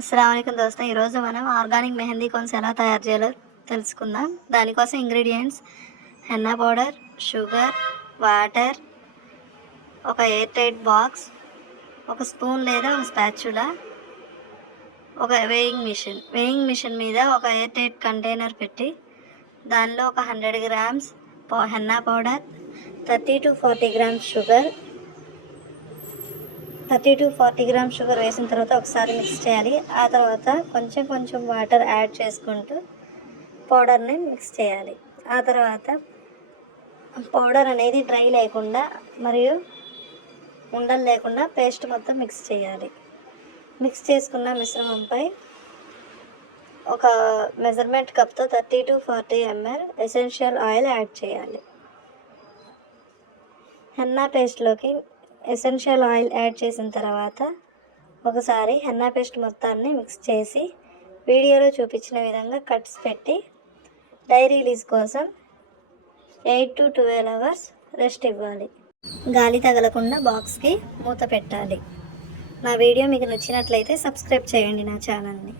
అస్సలం దోస్తా ఈరోజు మనం ఆర్గానిక్ మెహందీ కొన్స్ ఎలా తయారు చేయాలో తెలుసుకుందాం. దానికోసం ingredients henna powder sugar water ఒక ఎయిర్ టైట్ బాక్స్ ఒక స్పూన్ లేదా ఒక స్పాచులా ఒక వేయింగ్ మిషన్. వేయింగ్ మిషన్ మీద ఒక ఎయిర్ టైట్ కంటైనర్ పెట్టి దానిలో ఒక హండ్రెడ్ గ్రామ్స్ పౌ henna powder thirty to forty grams sugar thirty to forty gram sugar వేసిన తర్వాత ఒకసారి మిక్స్ చేయాలి. ఆ తర్వాత కొంచెం కొంచెం వాటర్ యాడ్ చేసుకుంటూ పౌడర్ని మిక్స్ చేయాలి. ఆ తర్వాత పౌడర్ అనేది డ్రై లేకుండా మరియు ఉండలు లేకుండా పేస్ట్ మొత్తం మిక్స్ చేయాలి. మిక్స్ చేసుకున్న మిశ్రమంపై ఒక మెజర్మెంట్ కప్తో thirty to forty ml essential oil add చేయాలి. హెన్నా పేస్ట్లోకి ఎసెన్షియల్ ఆయిల్ యాడ్ చేసిన తర్వాత ఒకసారి హెన్నా పేస్ట్ మొత్తాన్ని మిక్స్ చేసి వీడియోలో చూపించిన విధంగా కట్స్ పెట్టి డై రిలీజ్ కోసం eight to twelve hours rest ఇవ్వాలి. గాలి తగలకుండా బాక్స్కి మూత పెట్టాలి. నా వీడియో మీకు నచ్చినట్లయితే సబ్స్క్రైబ్ చేయండి నా ఛానల్ని